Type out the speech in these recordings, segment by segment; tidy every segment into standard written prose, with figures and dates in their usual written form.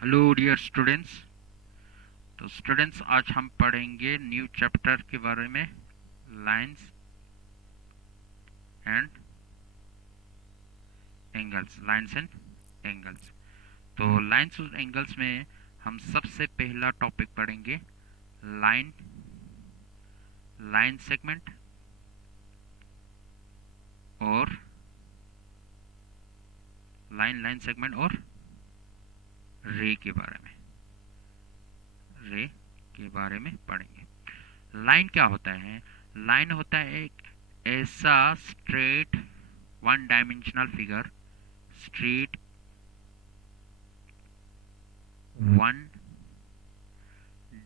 Hello dear students. तो students आज हम पढ़ेंगे न्यू चैप्टर के बारे में, lines and angles. Lines and angles. तो लाइंस और एंगल्स में हम सबसे पहला टॉपिक पढ़ेंगे लाइन, लाइन सेगमेंट और लाइन सेगमेंट और रे के बारे में, रे के बारे में पढ़ेंगे। लाइन क्या होता है? लाइन होता है एक ऐसा straight one dimensional figure, straight one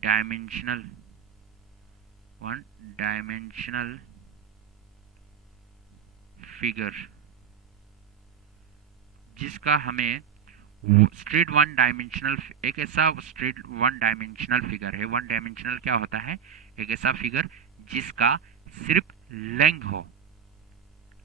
dimensional one dimensional figure जिसका हमें स्ट्रेट वन डायमेंशनल, एक ऐसा स्ट्रेट वन डायमेंशनल फिगर है। वन डायमेंशनल क्या होता है? एक ऐसा फिगर जिसका सिर्फ लेंथ हो,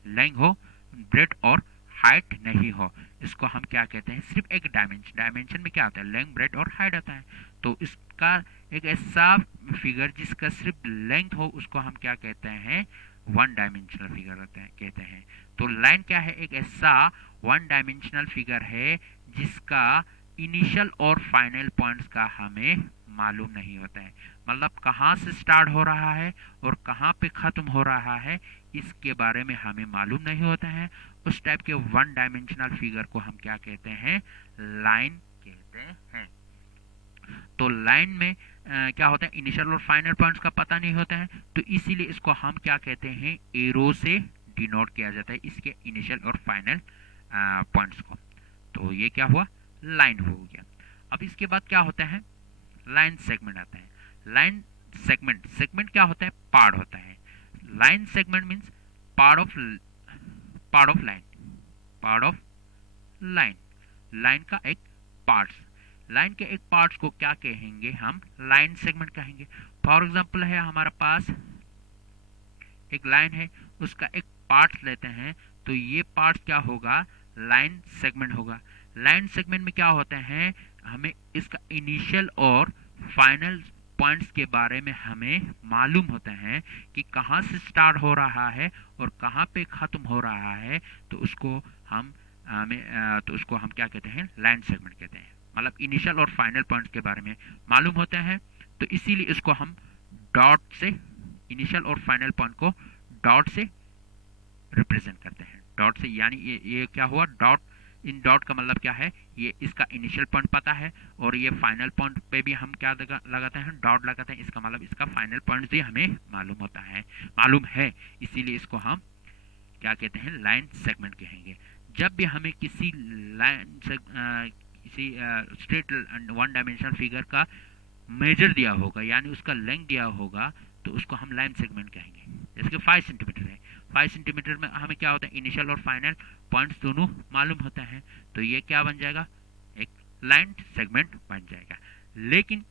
लेंथ हो, ब्रेड और हाइट नहीं हो। इसको हम क्या कहते हैं? सिर्फ एक डायमेंशन। डायमेंशन में क्या आता है? लेंथ, ब्रेड और हाइट आता है। तो इसका एक ऐसा फिगर जिसका सिर्फ लेंथ हो, उसको हम क्या कहते हैं? वन डायमेंशनल फिगर कहते हैं। तो लाइन क्या है? एक ऐसा वन डायमेंशनल फिगर है जिसका इनिशियल और फाइनल पॉइंट्स का हमें मालूम नहीं होता है। मतलब कहाँ से स्टार्ट हो रहा है और कहाँ पे ख़त्म हो रहा है, इसके बारे में हमें मालूम नहीं होता है। उस टाइप के वन डायमेंशनल फिगर को हम क्या कहते हैं? लाइन कहते हैं। तो लाइन में क्या होता है? इनिशियल और फाइनल पॉइंट्स का पता नहीं होता है, तो इसीलिए इसको हम क्या कहते हैं? एरो से डिनोट किया जाता है इसके इनिशियल और फाइनल पॉइंट्स को। तो ये क्या हुआ? लाइन हो गया। अब इसके बाद क्या होता है? लाइन सेगमेंट आता है। लाइन सेगमेंट, सेगमेंट क्या होता है? पार्ट होता है। Line segment means part of line, part of line, line का एक पार्ट। लाइन के एक पार्ट्स को क्या कहेंगे? हम लाइन सेगमेंट कहेंगे। फॉर एग्जांपल है हमारे पास एक लाइन है, उसका एक पार्ट लेते हैं, तो ये पार्ट क्या होगा? लाइन सेगमेंट होगा। लाइन सेगमेंट में क्या होते हैं? हमें इसका इनिशियल और फाइनल पॉइंट्स के बारे में हमें मालूम होता है कि कहाँ से स्टार्ट हो रहा है और कहाँ पे ख़त्म हो रहा है। तो उसको हम तो उसको हम क्या कहते हैं? लाइन सेगमेंट कहते हैं। मतलब इनिशियल और फाइनल पॉइंट्स के बारे में मालूम होता है, तो इसीलिए इसको हम डॉट से, इनिशियल और फाइनल पॉइंट को डॉट से रिप्रेजेंट करते हैं। डॉट से, यानी ये क्या हुआ? डॉट। इन डॉट का मतलब क्या है? ये इसका इनिशियल पॉइंट पता है और ये फाइनल पॉइंट पे भी हम क्या लगाते हैं? डॉट लगाते हैं। इसका मतलब इसका फाइनल पॉइंट भी हमें मालूम होता है, मालूम है, इसीलिए इसको हम क्या कहते हैं? लाइन सेगमेंट कहेंगे। जब भी हमें किसी लाइन से किसी स्ट्रेट वन डायमेंशनल फिगर का मेजर दिया होगा, यानी उसका लेंथ दिया होगा, तो उसको हम लाइन सेगमेंट कहेंगे। जैसे कि 5 सेंटीमीटर है, 5 सेंटीमीटर में हमें क्या होता है? इनिशियल और फाइनल पॉइंट्स दोनों मालूम होता है, तो ये क्या बन जाएगा? एक लाइन सेगमेंट बन जाएगा। लेकिन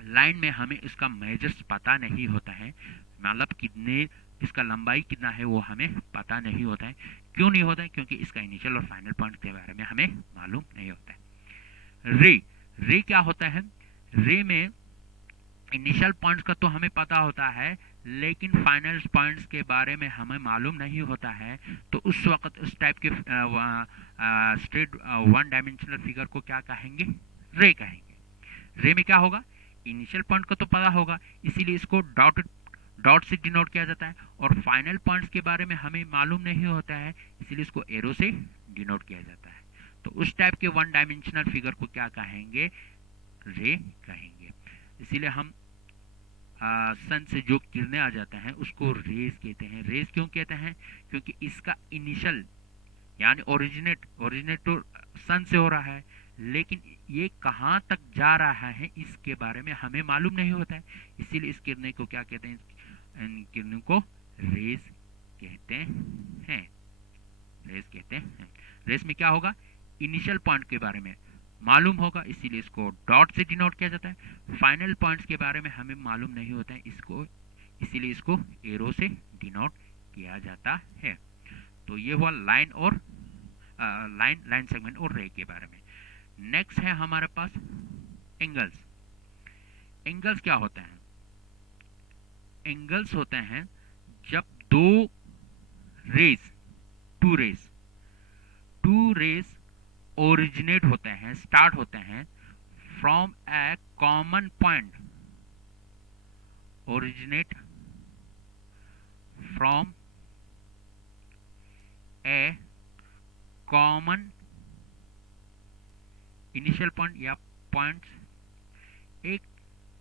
लाइन में हमें इसका मेजर्स पता नहीं होता है, मतलब कितने, इसका लंबाई कितना है वो हमें पता नहीं होता है। क्यों नहीं होता है? क्योंकि इसका इनिशियल और फाइनल पॉइंट के बारे में हमें मालूम नहीं होता है। रे, रे क्या होता है? रे में इनिशियल पॉइंट्स का तो हमें पता होता है, लेकिन फाइनल पॉइंट्स के बारे में हमें मालूम नहीं होता है। तो उस वक्त उस टाइप के स्ट्रेट वन डायमेंशनल फिगर को क्या कहेंगे? रे कहेंगे। रे में क्या होगा? इनिशियल पॉइंट का तो पता होगा, इसीलिए इसको डॉट डॉट से डिनोट किया जाता है, और फाइनल पॉइंट्स के बारे में हमें मालूम नहीं होता है, इसीलिए इसको एरो से डिनोट किया जाता है। तो उस टाइप के वन डायमेंशनल फिगर को क्या कहेंगे? रे कहेंगे। इसीलिए हम सन से जो किरणें आ जाते हैं उसको रेज कहते हैं। रेज क्यों कहते हैं? क्योंकि इसका इनिशियल, यानी ओरिजिनेट तो सन से हो रहा है, लेकिन ये कहाँ तक जा रहा है इसके बारे में हमें मालूम नहीं होता है, इसीलिए इस किरणें को क्या कहते हैं? इन किरणों को रेज कहते हैं। रेस कहते हैं। रेस में क्या होगा? इनिशियल पॉइंट के बारे में मालूम होगा, इसीलिए इसको डॉट से डिनोट किया जाता है। फाइनल पॉइंट्स के बारे में हमें मालूम नहीं होता है, इसको इसीलिए इसको एरो से डिनोट किया जाता है। तो ये हुआ लाइन और लाइन सेगमेंट और रे के बारे में। नेक्स्ट है हमारे पास एंगल्स। एंगल्स क्या होते हैं? एंगल्स होते हैं जब दो rays two rays two rays originate होते हैं, स्टार्ट होते हैं from a common point, originate from a common initial point या पॉइंट, एक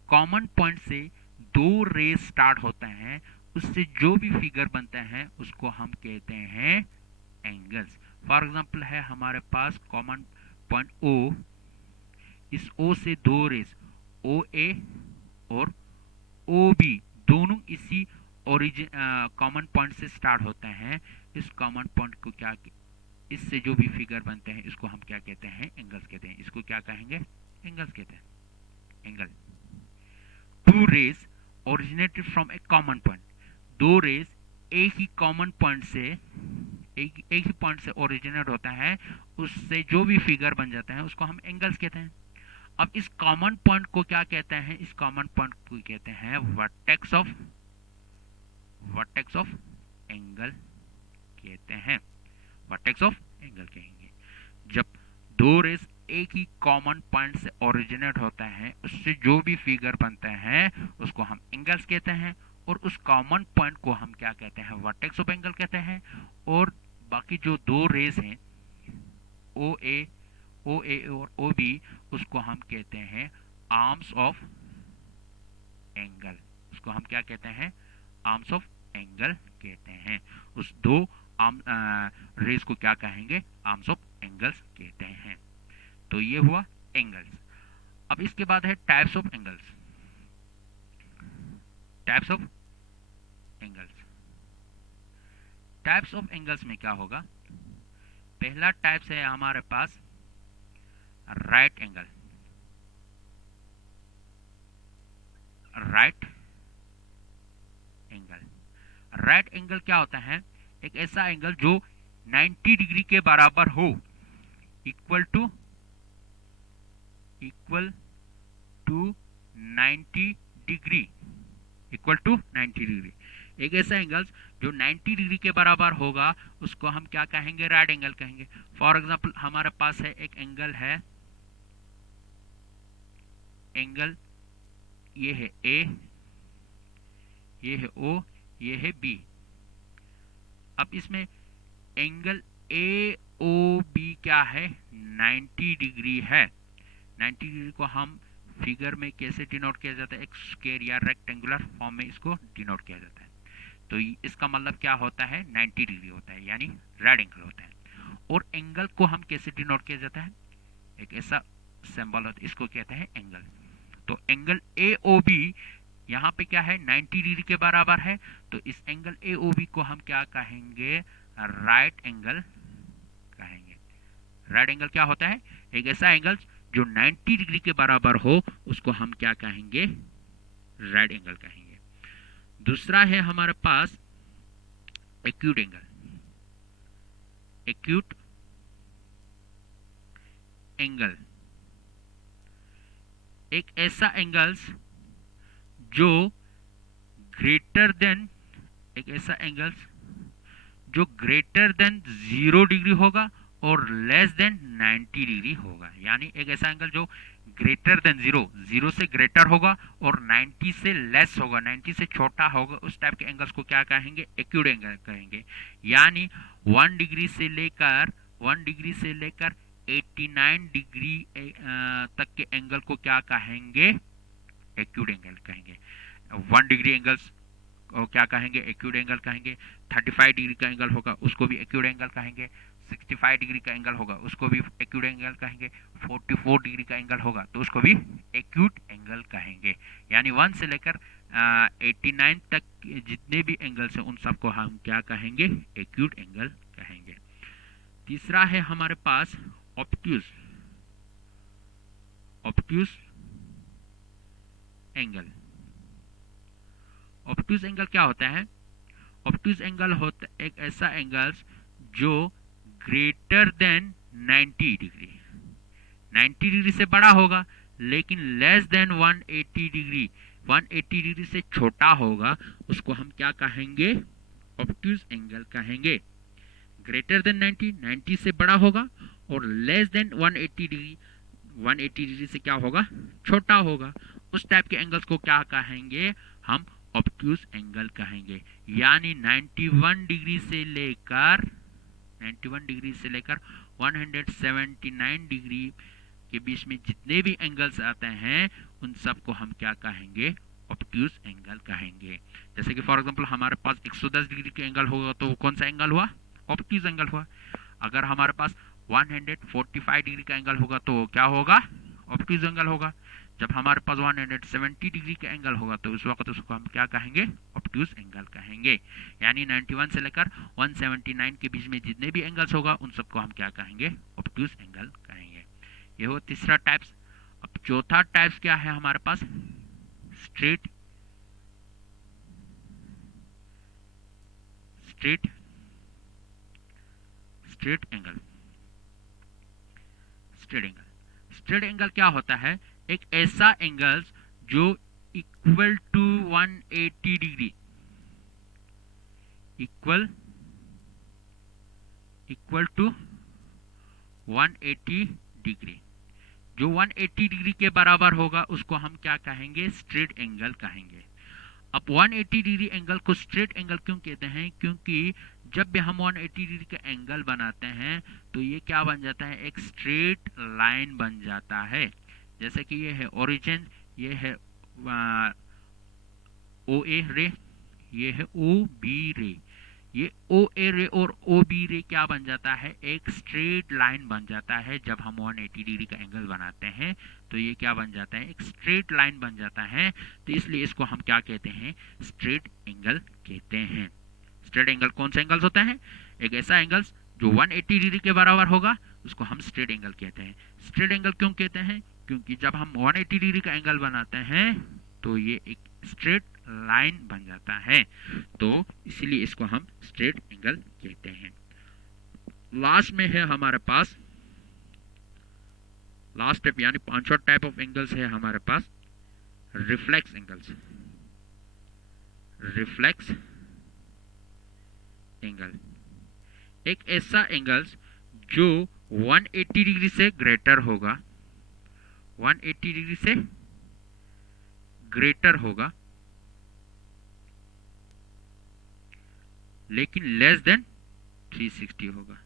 कॉमन पॉइंट से दो रेस स्टार्ट होते हैं, उससे जो भी फिगर बनते हैं उसको हम कहते हैं एंगल्स। फॉर एग्जांपल है हमारे पास कॉमन पॉइंट ओ, इस ओ से दो रेस ओ ए और ओ बी दोनों इसी ओरिजिन कॉमन पॉइंट से स्टार्ट होते हैं। इस कॉमन पॉइंट को क्या, इससे जो भी फिगर बनते हैं इसको हम क्या कहते हैं? एंगल्स कहते हैं। इसको क्या कहेंगे? एंगल्स कहते हैं। Angle, two rays originated from a common point, दो रेस एक ही कॉमन पॉइंट से एक ही पॉइंट से ओरिजिनेट होता है, उससे जो भी फिगर बन जाता है उसको हम एंगल्स कहते हैं। अब इस कॉमन पॉइंट को क्या कहते हैं? इस कॉमन पॉइंट को कहते हैं वर्टेक्स ऑफ एंगल कहते हैं। वर्टेक्स ऑफ एंगल कहेंगे। जब दो रेस एक ही कॉमन पॉइंट से ओरिजिनेट होता है, उससे जो भी फिगर बनते हैं उसको हम एंगल्स कहते हैं, और उस कॉमन पॉइंट को हम क्या कहते हैं? वर्टेक्स ऑफ एंगल कहते हैं। और बाकी जो दो रेस हैं ओ ए और ओ बी, उसको हम कहते हैं आर्म्स ऑफ एंगल। उसको हम क्या कहते हैं? आर्म्स ऑफ एंगल कहते हैं। उस दो रेस को क्या कहेंगे? आर्म्स ऑफ एंगल्स कहते हैं। तो ये हुआ एंगल्स। अब इसके बाद है types of angles. Types of angles, types of angles में क्या होगा? पहला टाइप्स है हमारे पास right angle. Right angle, right angle क्या होता है? एक ऐसा एंगल जो 90 डिग्री के बराबर हो, equal to 90 degree, equal to 90 degree. एक ऐसा एंगल जो 90 डिग्री के बराबर होगा उसको हम क्या कहेंगे? राइट एंगल कहेंगे। फॉर एग्जांपल हमारे पास है एक एंगल है, एंगल ये है ए, ये है ओ, ये है बी। अब इसमें एंगल ए ओ बी क्या है? 90 डिग्री है। 90 डिग्री को हम फिगर में कैसे डिनोट किया जाता है? एक स्क्वायर या रेक्टेंगुलर फॉर्म में इसको डिनोट किया जाता है। तो इसका मतलब क्या होता है? 90 डिग्री होता है, यानी राइट एंगल होता है। और एंगल को हम कैसे डिनोट किया जाता है? एक ऐसा सिंबल होता है, इसको कहते हैं एंगल। तो एंगल ए ओ बी यहाँ पे क्या है? 90 डिग्री के बराबर है। तो इस एंगल ए ओ बी को हम क्या कहेंगे? राइट एंगल कहेंगे। राइट एंगल क्या होता है? एक ऐसा एंगल जो 90 डिग्री के बराबर हो उसको हम क्या कहेंगे? राइट एंगल कहेंगे। दूसरा है हमारे पास एक्यूट एंगल। एक्यूट एंगल एक ऐसा एंगल्स जो ग्रेटर देन, एक ऐसा एंगल्स जो ग्रेटर देन 0 डिग्री होगा और लेस देन 90 डिग्री होगा। यानी एक ऐसा एंगल जो ग्रेटर देन 0 से ग्रेटर होगा और 90 से लेस होगा, 90 से छोटा होगा, उस टाइप के एंगल्स को क्या कहेंगे? एक्यूट एंगल कहेंगे। यानी 1 डिग्री से लेकर 89 डिग्री तक के एंगल को क्या कहेंगे? एक्यूट एंगल कहेंगे। 1 डिग्री एंगल्स को क्या कहेंगे? एक्यूट एंगल कहेंगे। 35 डिग्री का एंगल होगा उसको भी एक्यूट एंगल कहेंगे। 65 डिग्री का एंगल होगा उसको भी एक्यूट एंगल कहेंगे। 44 डिग्री का एंगल होगा तो उसको भी एक्यूट एंगल कहेंगे। यानी 1 से लेकर 89 तक जितने भी एंगल्स हैं उन सबको हम क्या कहेंगे? एक्यूट एंगल कहेंगे। तीसरा है हमारे पास ऑब्ट्यूज एंगल। ऑब्ट्यूज एंगल क्या होता है? ऑब्ट्यूज एंगल होता एक ऐसा एंगल जो ग्रेटर देन 90 डिग्री, 90 डिग्री से बड़ा होगा, लेकिन लेस देन 180 डिग्री, 180 डिग्री से छोटा होगा, उसको हम क्या कहेंगे? ऑब्ट्यूज एंगल कहेंगे। ग्रेटर देन 90, 90 से बड़ा होगा, और लेस देन 180 डिग्री, 180 डिग्री से क्या होगा? छोटा होगा। उस टाइप के एंगल्स को क्या कहेंगे? हम ऑब्ट्यूज एंगल कहेंगे। यानी 91 डिग्री से लेकर 179 डिग्री के बीच में जितने भी एंगल्स आते हैं, उन सब को हम क्या कहेंगे? ऑब्ट्यूज एंगल कहेंगे। जैसे कि फॉर एग्जांपल हमारे पास 110 डिग्री के एंगल होगा तो कौन सा एंगल हुआ? ऑब्ट्यूज एंगल हुआ। अगर हमारे पास 145 डिग्री का एंगल होगा तो क्या होगा? ऑब्ट्यूज एंगल होगा। जब हमारे पास 170 डिग्री का एंगल होगा तो उस वक्त उसको हम क्या कहेंगे? ऑब्ट्यूज एंगल कहेंगे। यानी 91 से लेकर 179 के बीच में जितने भी एंगल्स होगा, उन सबको हम क्या कहेंगे? ऑब्ट्यूज एंगल कहेंगे। ये हो तीसरा टाइप्स। अब चौथा टाइप्स क्या है हमारे पास? Straight angle. स्ट्रेट एंगल क्या होता है? एक ऐसा एंगल जो equal to 180 degree, equal to 180 degree, जो 180 डिग्री के बराबर होगा, उसको हम क्या कहेंगे? स्ट्रेट एंगल कहेंगे। अब 180 डिग्री एंगल को स्ट्रेट एंगल क्यों कहते हैं? क्योंकि जब भी हम 180 डिग्री का एंगल बनाते हैं तो ये क्या बन जाता है? एक स्ट्रेट लाइन बन जाता है। जैसे कि ये है ओरिजिन, ये है ओ ए रे, ये है ओ बी रे। ये ओ ए रे और ओ बी रे क्या बन जाता है? एक स्ट्रेट लाइन बन जाता है। जब हम 180 डिग्री का एंगल बनाते हैं तो ये क्या बन जाता है? एक स्ट्रेट लाइन बन जाता है। तो इसलिए इसको हम क्या कहते हैं? स्ट्रेट एंगल कहते हैं। स्ट्रेट एंगल कौन सा एंगल्स होता है? एक ऐसा एंगल्स जो 180 डिग्री के बराबर होगा, उसको हम स्ट्रेट एंगल कहते हैं। स्ट्रेट एंगल क्यों कहते हैं? क्योंकि जब हम 180 डिग्री का एंगल बनाते हैं तो ये एक स्ट्रेट लाइन बन जाता है, तो इसीलिए इसको हम स्ट्रेट एंगल कहते हैं। लास्ट में है हमारे पास, लास्ट टाइप यानी पांचवा टाइप ऑफ एंगल्स है हमारे पास रिफ्लेक्स एंगल्स। रिफ्लेक्स एंगल एक ऐसा एंगल्स जो 180 डिग्री से ग्रेटर होगा, 180 डिग्री से ग्रेटर होगा, लेकिन लेस देन 360 होगा।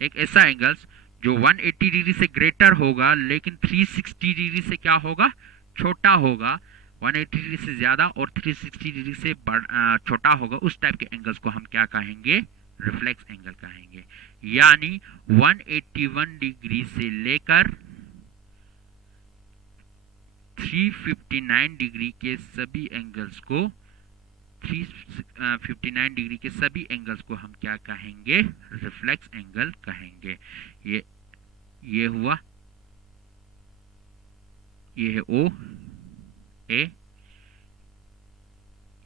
एक ऐसा एंगल्स जो 180 डिग्री से ग्रेटर होगा, लेकिन 360 डिग्री से क्या होगा? छोटा होगा। 180 डिग्री से ज्यादा और 360 डिग्री से छोटा होगा। उस टाइप के एंगल्स को हम क्या कहेंगे? रिफ्लेक्स एंगल कहेंगे। यानी 181 डिग्री से लेकर 359 डिग्री के सभी एंगल्स को 359 डिग्री के सभी एंगल्स को हम क्या कहेंगे? रिफ्लेक्स एंगल कहेंगे। ये हुआ, ये है ओ ए,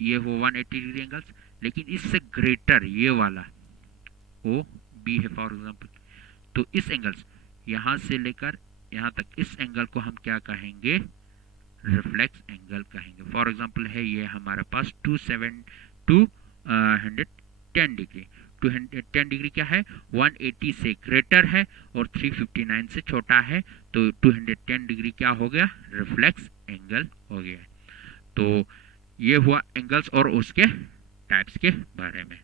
ये हुआ 180 डिग्री एंगल्स, लेकिन इससे ग्रेटर ये वाला ओ बी है फॉर एग्जांपल। तो इस एंगल्स यहां से लेकर यहां तक, इस एंगल को हम क्या कहेंगे? रिफ्लेक्स एंगल कहेंगे। फॉर एग्जांपल है ये हमारे पास 210 डिग्री। 210 डिग्री क्या है? 180 से ग्रेटर है और 359 से छोटा है, तो 210 डिग्री क्या हो गया? रिफ्लेक्स एंगल हो गया। तो ये हुआ एंगल्स और उसके टाइप्स के बारे में।